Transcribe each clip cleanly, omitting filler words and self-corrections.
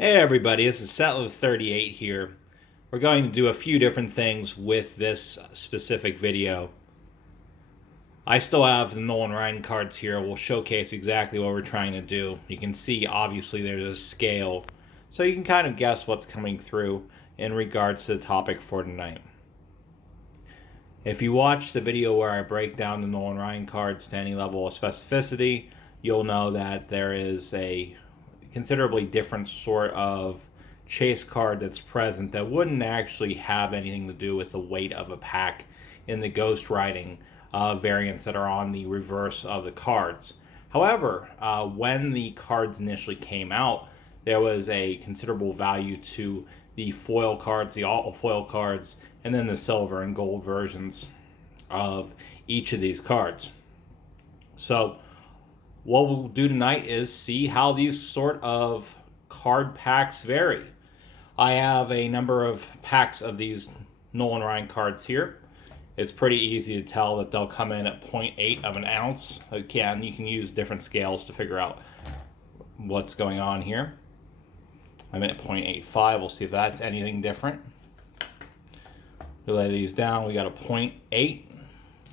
Hey everybody, this is Settler38 here. We're going to do a few different things with this specific video. I still have the Nolan Ryan cards here. We'll showcase exactly what we're trying to do. You can see obviously there's a scale, so you can kind of guess what's coming through in regards to the topic for tonight. If you watch the video where I break down the Nolan Ryan cards to any level of specificity, you'll know that there is a considerably different sort of chase card that's present that wouldn't actually have anything to do with the weight of a pack in the ghost writing variants that are on the reverse of the cards. However, when the cards initially came out, there was a considerable value to the foil cards, the all foil cards, and then the silver and gold versions of each of these cards. So what we'll do tonight is see how these sort of card packs vary. I have a number of packs of these Nolan Ryan cards here. It's pretty easy to tell that they'll come in at 0.8 of an ounce. Again, you can use different scales to figure out what's going on here. I'm at 0.85. We'll see if that's anything different. We lay these down. We got a 0.8.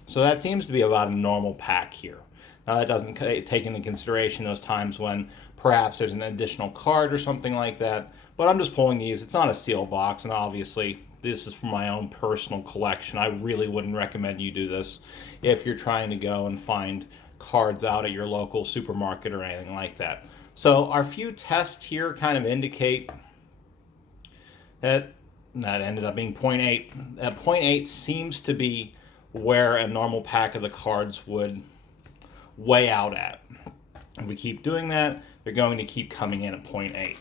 So that seems to be about a normal pack here. Now that doesn't take into consideration those times when perhaps there's an additional card or something like that. But I'm just pulling these. It's not a sealed box, and obviously this is for my own personal collection. I really wouldn't recommend you do this if you're trying to go and find cards out at your local supermarket or anything like that. So our few tests here kind of indicate that ended up being 0.8. That 0.8 seems to be where a normal pack of the cards would weigh out at. If we keep doing that, they're going to keep coming in at 0.8.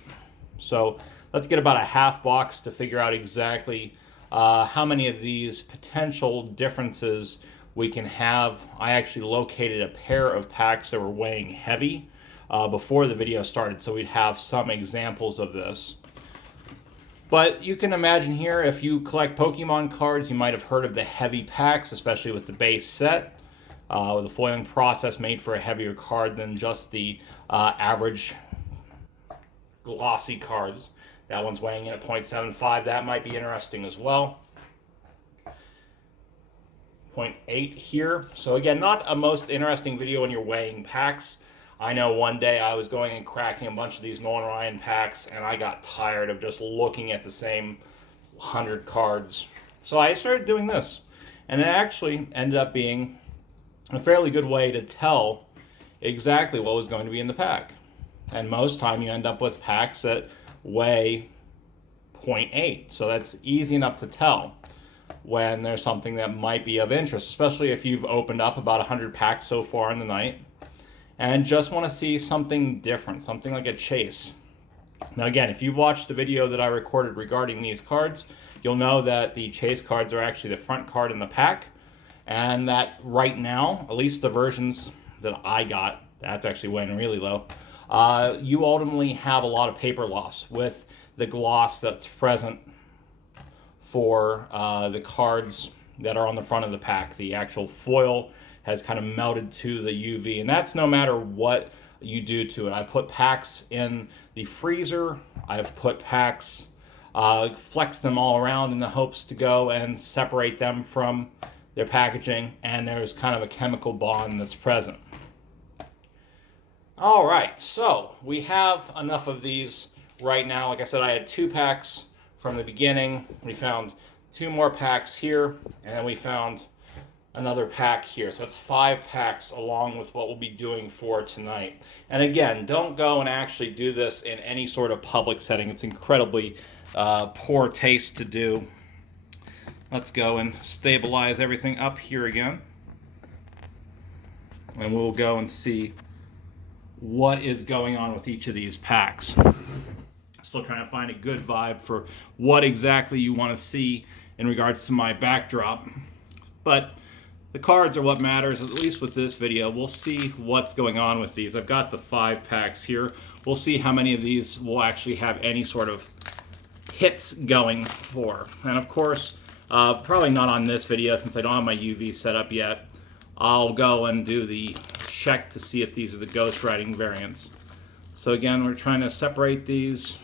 So let's get about a half box to figure out exactly how many of these potential differences we can have. I actually located a pair of packs that were weighing heavy before the video started, so we'd have some examples of this. But you can imagine here, if you collect Pokemon cards, you might have heard of the heavy packs, especially with the base set. With a foiling process made for a heavier card than just the average glossy cards. That one's weighing in at 0.75. That might be interesting as well. 0.8 here. So again, not a most interesting video when you're weighing packs. I know one day I was going and cracking a bunch of these Nolan Ryan packs, and I got tired of just looking at the same 100 cards. So I started doing this, and it actually ended up being a fairly good way to tell exactly what was going to be in the pack. And most time you end up with packs that weigh 0.8. So that's easy enough to tell when there's something that might be of interest, especially if you've opened up about 100 packs so far in the night and just want to see something different, something like a chase. Now again, if you've watched the video that I recorded regarding these cards, you'll know that the chase cards are actually the front card in the pack. And that right now, at least the versions that I got, that's actually weighing really low, you ultimately have a lot of paper loss with the gloss that's present for the cards that are on the front of the pack. The actual foil has kind of melted to the UV, and that's no matter what you do to it. I've put packs in the freezer. I've put packs, flexed them all around in the hopes to go and separate them from their packaging, and there's kind of a chemical bond that's present. All right, so we have enough of these right now. Like I said, I had 2 packs from the beginning. We found 2 more packs here, and then we found another pack here. So it's 5 packs along with what we'll be doing for tonight. And again, don't go and actually do this in any sort of public setting. It's incredibly poor taste to do. Let's go and stabilize everything up here again. And we'll go and see what is going on with each of these packs. Still trying to find a good vibe for what exactly you want to see in regards to my backdrop. But the cards are what matters, at least with this video. We'll see what's going on with these. I've got the 5 packs here. We'll see how many of these will actually have any sort of hits going for. And of course, probably not on this video since I don't have my UV set up yet. I'll go and do the check to see if these are the ghostwriting variants. So again, we're trying to separate these.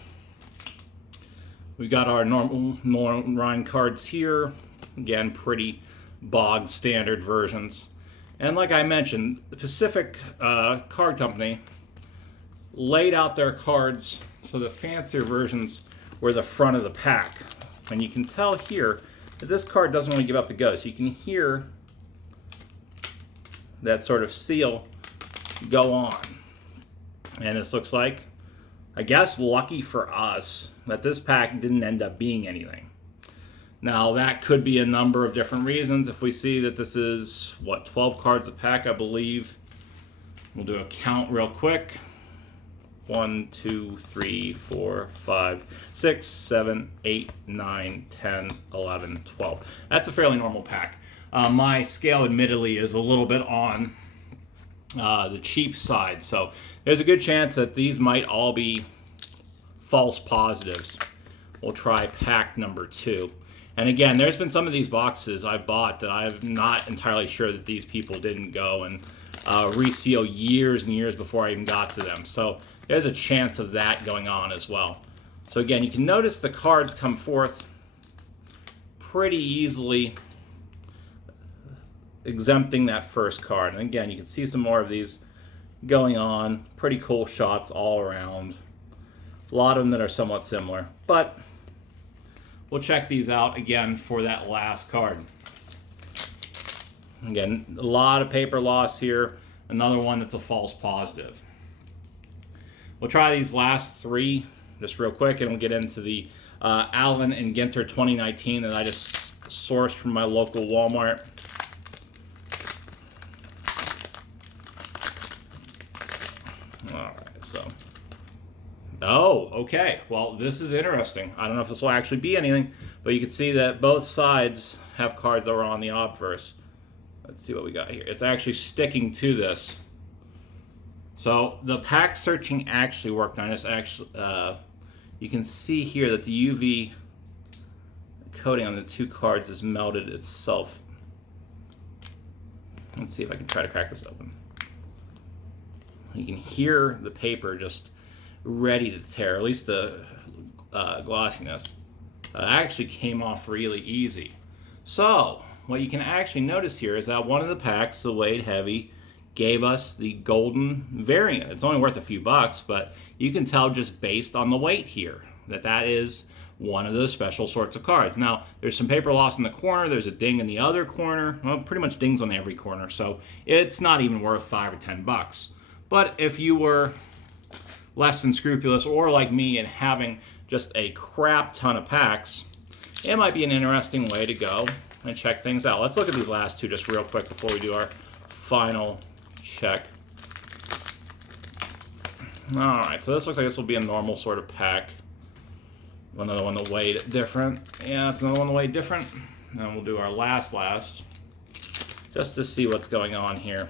We got our normal Nolan Ryan cards here. Again, pretty bog standard versions. And like I mentioned, the Pacific Card Company laid out their cards so the fancier versions were the front of the pack. And you can tell here that this card doesn't really give up the ghost. You can hear that sort of seal go on. And this looks like, I guess, lucky for us that this pack didn't end up being anything. Now, that could be a number of different reasons. If we see that this is, 12 cards a pack, I believe. We'll do a count real quick. 1, 2, 3, 4, 5, 6, 7, 8, 9, 10, 11, 12. That's a fairly normal pack. My scale, admittedly, is a little bit on the cheap side, so there's a good chance that these might all be false positives. We'll try pack number 2. And again, there's been some of these boxes I've bought that I'm not entirely sure that these people didn't go and reseal years and years before I even got to them. So there's a chance of that going on as well. So again, you can notice the cards come forth pretty easily, exempting that first card. And again, you can see some more of these going on. Pretty cool shots all around. A lot of them that are somewhat similar. But we'll check these out again for that last card. Again, a lot of paper loss here. Another one that's a false positive. We'll try these last 3 just real quick, and we'll get into the Allen and Ginter 2019 that I just sourced from my local Walmart. Alright, so. Oh, okay. Well, this is interesting. I don't know if this will actually be anything, but you can see that both sides have cards that were on the obverse. Let's see what we got here. It's actually sticking to this. So the pack searching actually worked on this. Actually, you can see here that the UV coating on the 2 cards has melted itself. Let's see if I can try to crack this open. You can hear the paper just ready to tear, at least the glossiness. Actually came off really easy. So what you can actually notice here is that one of the packs, the Weighed Heavy, gave us the golden variant. It's only worth a few bucks, but you can tell just based on the weight here that that is one of those special sorts of cards. Now, there's some paper loss in the corner. There's a ding in the other corner. Well, pretty much dings on every corner, so it's not even worth 5 or 10 bucks. But if you were less than scrupulous, or like me and having just a crap ton of packs, it might be an interesting way to go and check things out. Let's look at these last 2 just real quick before we do our final check. Alright, so this looks like this will be a normal sort of pack. Another one that weighed different. Yeah, it's another one that weighed different. And we'll do our last just to see what's going on here.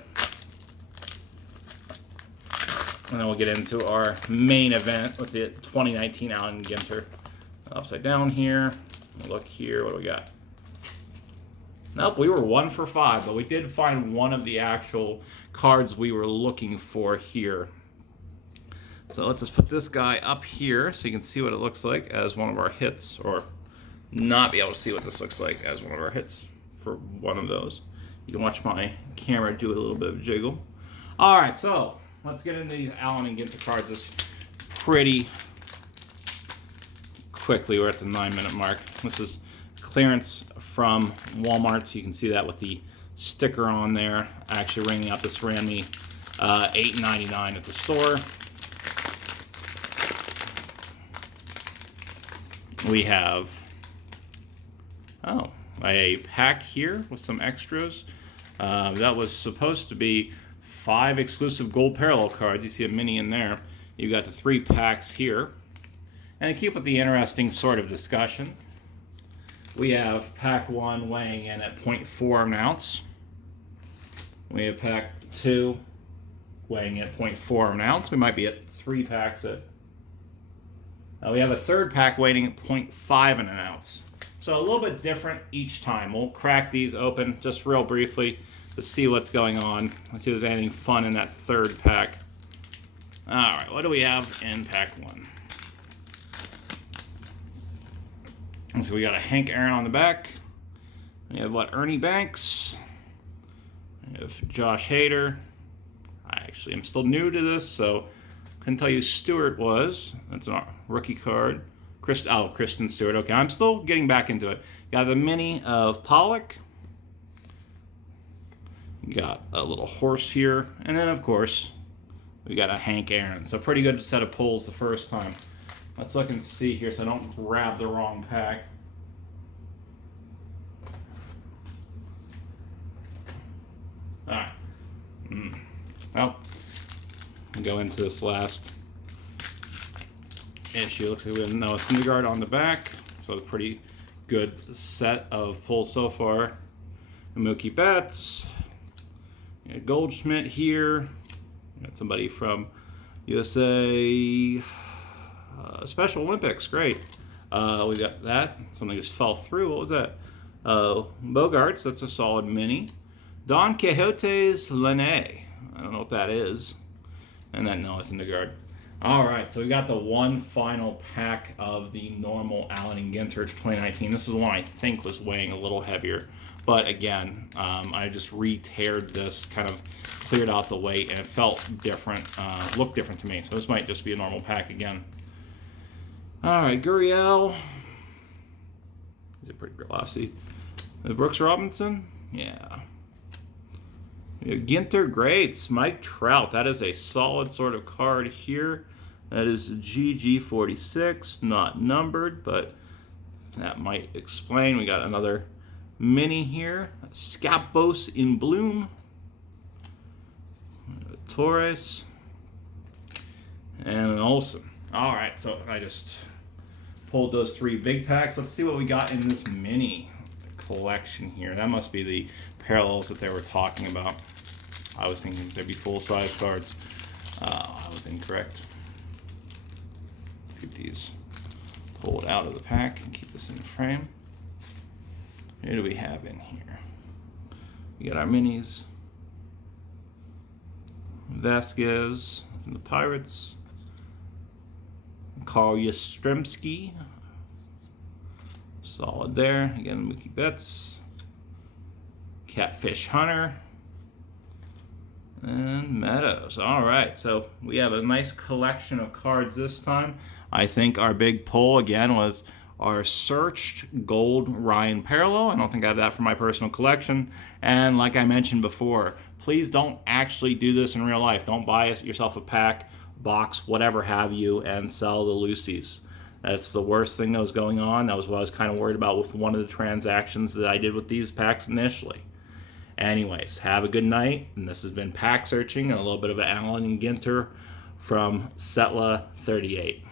And then we'll get into our main event with the 2019 Allen Ginter. Upside down here. Look here, what do we got? Nope, we were 1 for 5, but we did find one of the actual cards we were looking for here. So let's just put this guy up here so you can see what it looks like as one of our hits, or not be able to see what this looks like as one of our hits for one of those. You can watch my camera do a little bit of jiggle. All right, so let's get into these Allen and Ginter cards just pretty quickly. We're at the 9-minute mark. This is clearance from Walmart, so you can see that with the sticker on there. Actually ringing up, this ran me $8.99 at the store. We have a pack here with some extras. That was supposed to be 5 exclusive gold parallel cards. You see a mini in there. You've got the 3 packs here. And to keep with the interesting sort of discussion, we have pack 1 weighing in at 0.4 of an ounce. We have pack 2 weighing at 0.4 of an ounce. We might be at 3 packs at... we have a 3rd pack weighing at 0.5 of an ounce. So a little bit different each time. We'll crack these open just real briefly to see what's going on. Let's see if there's anything fun in that 3rd pack. Alright, what do we have in pack 1? So we got a Hank Aaron on the back. We have Ernie Banks. We have Josh Hader. I'm still new to this, so couldn't tell you who Stewart was. That's a rookie card. Kristen Stewart. Okay, I'm still getting back into it. Got the mini of Pollock. Got a little horse here, and then of course we got a Hank Aaron. So pretty good set of pulls the first time. Let's look and see here so I don't grab the wrong pack. Alright. Well, we'll go into this last issue. Looks like we have Noah Syndergaard on the back. So a pretty good set of pulls so far. Mookie Betts. Goldschmidt here. Got somebody from USA Special Olympics. Great. We got that. Something just fell through. What was that? Bogarts. That's a solid mini. Don Quixote's Lene. I don't know what that is. And then Noah Syndergaard. All right, so we got the one final pack of the normal Allen Ginter 2019. This is the one I think was weighing a little heavier. But again, I just re-teared this, kind of cleared out the weight, and it felt different, looked different to me. So this might just be a normal pack again. All right, Gurriel. These are pretty glossy. Brooks Robinson. Yeah. Ginter Greats. Mike Trout. That is a solid sort of card here. That is GG46, not numbered, but that might explain. We got another mini here. Scapos in Bloom. Torres. And an Olsen. All right, so I just pulled those three big packs. Let's see what we got in this mini collection here. That must be the parallels that they were talking about. I was thinking there'd be full-size cards. I was incorrect. Let's get these pulled out of the pack and keep this in the frame. Who do we have in here? We got our minis. Vasquez from the Pirates. Carl Yastrzemski. Solid there. Again, Mookie Betts. Catfish Hunter. And Meadows. All right, so we have a nice collection of cards this time. I think our big pull again was our searched gold Ryan parallel. I don't think I have that for my personal collection. And like I mentioned before, please don't actually do this in real life. Don't buy yourself a pack, box, whatever have you, and sell the loosies. That's the worst thing that was going on. That was what I was kind of worried about with one of the transactions that I did with these packs initially. Anyways, have a good night. And this has been Pack Searching and a little bit of an Allen Ginter from Setla 38.